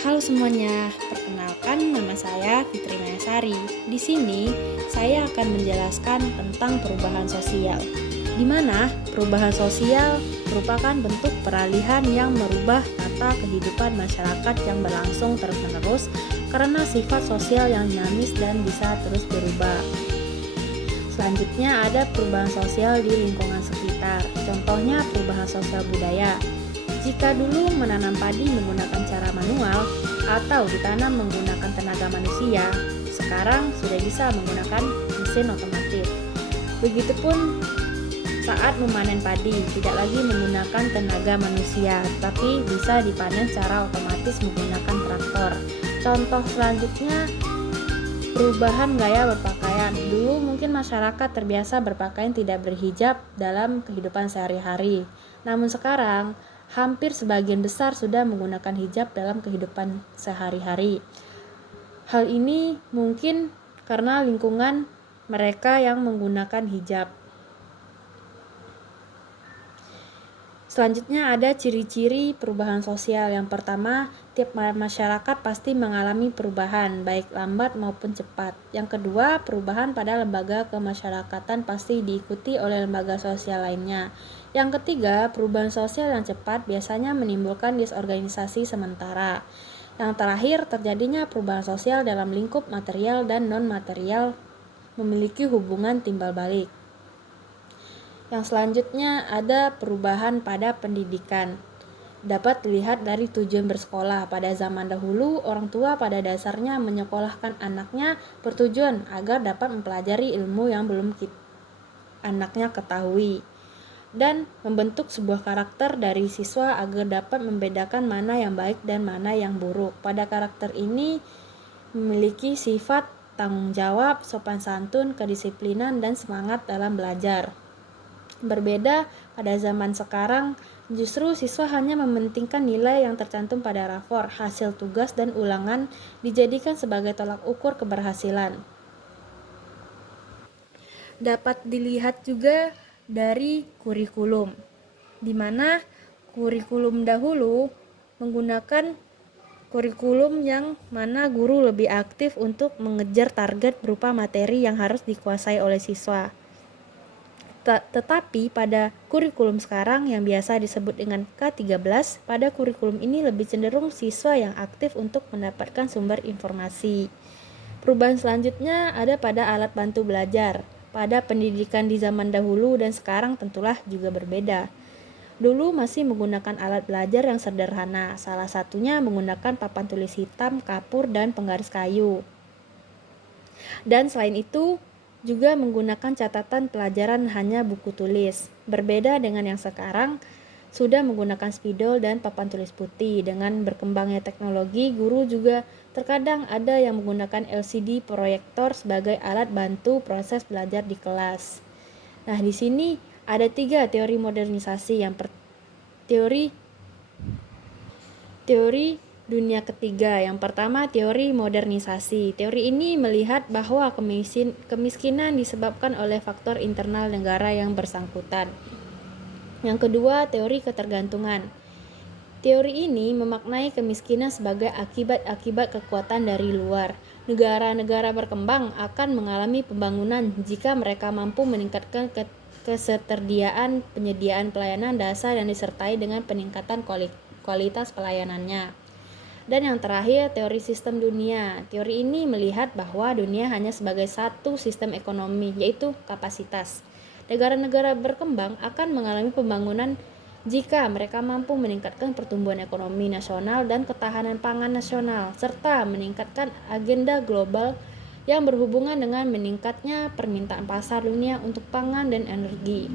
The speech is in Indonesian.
Halo semuanya, perkenalkan nama saya Fitri Mayasari. Di sini saya akan menjelaskan tentang perubahan sosial, di mana perubahan sosial merupakan bentuk peralihan yang merubah tata kehidupan masyarakat yang berlangsung terus-menerus karena sifat sosial yang dinamis dan bisa terus berubah. Selanjutnya ada perubahan sosial di lingkungan sekitar, contohnya perubahan sosial budaya. Jika dulu menanam padi menggunakan cara manual atau ditanam menggunakan tenaga manusia, sekarang sudah bisa menggunakan mesin otomatis. Begitupun saat memanen padi, tidak lagi menggunakan tenaga manusia, tapi bisa dipanen secara otomatis menggunakan traktor. Contoh selanjutnya, perubahan gaya berpakaian. Dulu mungkin masyarakat terbiasa berpakaian tidak berhijab dalam kehidupan sehari-hari. Namun sekarang, hampir sebagian besar sudah menggunakan hijab dalam kehidupan sehari-hari. Hal ini mungkin karena lingkungan mereka yang menggunakan hijab. Selanjutnya ada ciri-ciri perubahan sosial. Yang pertama, tiap masyarakat pasti mengalami perubahan, baik lambat maupun cepat. Yang kedua, perubahan pada lembaga kemasyarakatan pasti diikuti oleh lembaga sosial lainnya. Yang ketiga, perubahan sosial yang cepat biasanya menimbulkan disorganisasi sementara. Yang terakhir, terjadinya perubahan sosial dalam lingkup material dan non-material memiliki hubungan timbal balik. Yang selanjutnya ada perubahan pada pendidikan. Dapat dilihat dari tujuan bersekolah. Pada zaman dahulu, orang tua pada dasarnya menyekolahkan anaknya bertujuan agar dapat mempelajari ilmu yang belum anaknya ketahui dan membentuk sebuah karakter dari siswa agar dapat membedakan mana yang baik dan mana yang buruk. Pada karakter ini memiliki sifat tanggung jawab, sopan santun, kedisiplinan, dan semangat dalam belajar. Berbeda pada zaman sekarang, justru siswa hanya mementingkan nilai yang tercantum pada rapor, hasil tugas, dan ulangan dijadikan sebagai tolak ukur keberhasilan. Dapat dilihat juga dari kurikulum, di mana kurikulum dahulu menggunakan kurikulum yang mana guru lebih aktif untuk mengejar target berupa materi yang harus dikuasai oleh siswa. Tetapi pada kurikulum sekarang yang biasa disebut dengan K13, pada kurikulum ini lebih cenderung siswa yang aktif untuk mendapatkan sumber informasi. Perubahan selanjutnya ada pada alat bantu belajar. Pada pendidikan di zaman dahulu dan sekarang tentulah juga berbeda. Dulu masih menggunakan alat belajar yang sederhana, salah satunya menggunakan papan tulis hitam, kapur, dan penggaris kayu. Dan selain itu, juga menggunakan catatan pelajaran hanya buku tulis. Berbeda dengan yang sekarang, sudah menggunakan spidol dan papan tulis putih. Dengan berkembangnya teknologi, guru juga terkadang ada yang menggunakan LCD proyektor sebagai alat bantu proses belajar di kelas. Nah, di sini ada 3 teori modernisasi. Teori dunia ketiga. Yang pertama, teori modernisasi. Teori ini melihat bahwa kemiskinan disebabkan oleh faktor internal negara yang bersangkutan. Yang kedua, teori ketergantungan. Teori ini memaknai kemiskinan sebagai akibat-akibat kekuatan dari luar. Negara-negara berkembang akan mengalami pembangunan jika mereka mampu meningkatkan ketersediaan penyediaan pelayanan dasar yang disertai dengan peningkatan kualitas pelayanannya. Dan yang terakhir, teori sistem dunia. Teori ini melihat bahwa dunia hanya sebagai satu sistem ekonomi, yaitu kapasitas. Negara-negara berkembang akan mengalami pembangunan jika mereka mampu meningkatkan pertumbuhan ekonomi nasional dan ketahanan pangan nasional, serta meningkatkan agenda global yang berhubungan dengan meningkatnya permintaan pasar dunia untuk pangan dan energi.